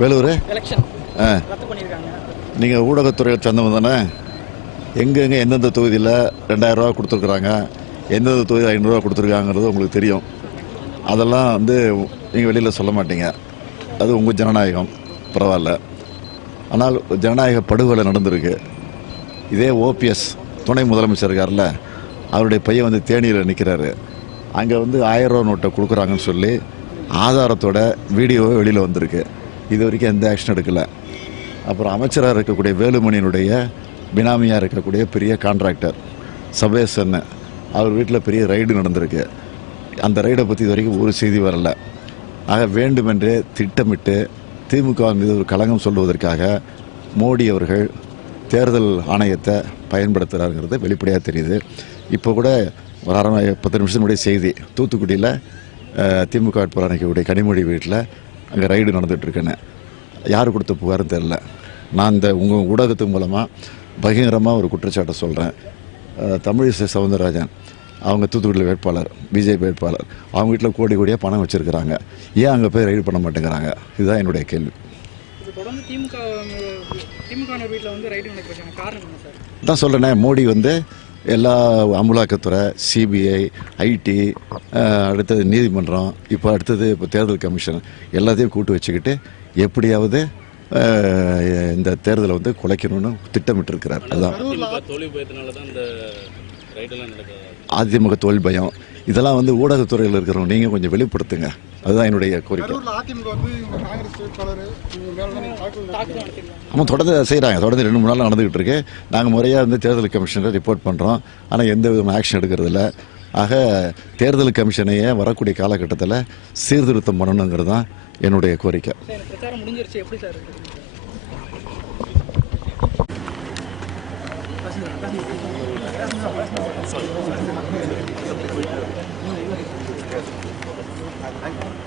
வேலூர் நீங்கள் ஊடகத்துறையில் சேர்ந்தவங்க தானே? எங்கெங்கே எந்தெந்த தொகுதியில் 2000 ரூபா கொடுத்துருக்குறாங்க, எந்தெந்த தொகுதியில் 500 ரூபா கொடுத்துருக்காங்கிறது உங்களுக்கு தெரியும். அதெல்லாம் நீங்கள் வெளியில் சொல்ல மாட்டீங்க. அது உங்கள் ஜனநாயகம், பரவாயில்ல. ஆனால் ஜனநாயக படுகொலை நடந்திருக்கு. இதே ஓபிஎஸ் துணை முதலமைச்சர் இருக்கார்ல, அவருடைய பையன் தேனியில் நிற்கிறாரு. அங்கே 1000 ரூபா நோட்டை கொடுக்குறாங்கன்னு சொல்லி ஆதாரத்தோட வீடியோவே வெளியில் வந்திருக்கு. இது வரைக்கும் எந்த ஆக்ஷன் எடுக்கலை. அப்புறம் அமைச்சராக இருக்கக்கூடிய வேலுமணியினுடைய பினாமியாக இருக்கக்கூடிய பெரிய கான்ட்ராக்டர் சபேசன், அவர் வீட்டில் பெரிய ரைடு நடந்திருக்கு. அந்த ரைடை பற்றி இது வரைக்கும் ஒரு செய்தி வரல. ஆக வேண்டுமென்றே திட்டமிட்டு திமுக மீது ஒரு களங்கம் சொல்லுவதற்காக மோடி அவர்கள் தேர்தல் ஆணையத்தை பயன்படுத்துகிறாருங்கிறது வெளிப்படையாக தெரியுது. இப்போ கூட ஒரு 10 நிமிஷம் முன்னாடி செய்தி, தூத்துக்குடியில் திமுக வேட்பாளர் நிற்கக்கூடிய கனிமொழி வீட்டில் அங்கே ரைடு நடந்துகிட்ருக்கேன்னு. யார் கொடுத்த புகாரும் தெரில. நான் உங்கள் ஊடகத்து மூலமாக பகிரங்கமாக ஒரு குற்றச்சாட்டை சொல்கிறேன். தமிழிசை சவுந்தரராஜன் அவங்க தூத்துக்குடியில் வேட்பாளர், பிஜேபி வேட்பாளர், அவங்க வீட்டில் கோடி கோடியாக பணம் வச்சுருக்கிறாங்க. ஏன் அங்கே போய் ரைடு பண்ண மாட்டேங்கிறாங்க? இதுதான் என்னுடைய கேள்வி. தான் சொல்கிறேனே, மோடி எல்லா அமலாக்கத்துறை, சிபிஐ, ஐடி, அடுத்தது நீதிமன்றம், இப்போ தேர்தல் கமிஷன் எல்லாத்தையும் கூட்டு வச்சுக்கிட்டு எப்படியாவது இந்த தேர்தலை குலைக்கணும்னு திட்டமிட்டு இருக்கிறார். அதுதான் அதிமுக தோல்வி பயம். இதெல்லாம் ஊடகத்துறையில் இருக்கிறவங்க நீங்கள் கொஞ்சம் வெளிப்படுத்துங்க. அதுதான் என்னுடைய கோரிக்கை. ஆமாம், தொடர்ந்து செய்கிறாங்க. தொடர்ந்து 2-3 நாள் நடந்துகிட்டு இருக்கு. நாங்கள் முறையாக தேர்தல் கமிஷனில் ரிப்போர்ட் பண்ணுறோம். ஆனால் எந்த விதமான ஆக்ஷன் எடுக்கிறதில்ல. ஆக தேர்தல் கமிஷனையே வரக்கூடிய காலகட்டத்தில் சீர்திருத்தம் பண்ணணுங்கிறது தான் என்னுடைய கோரிக்கை. Thank you.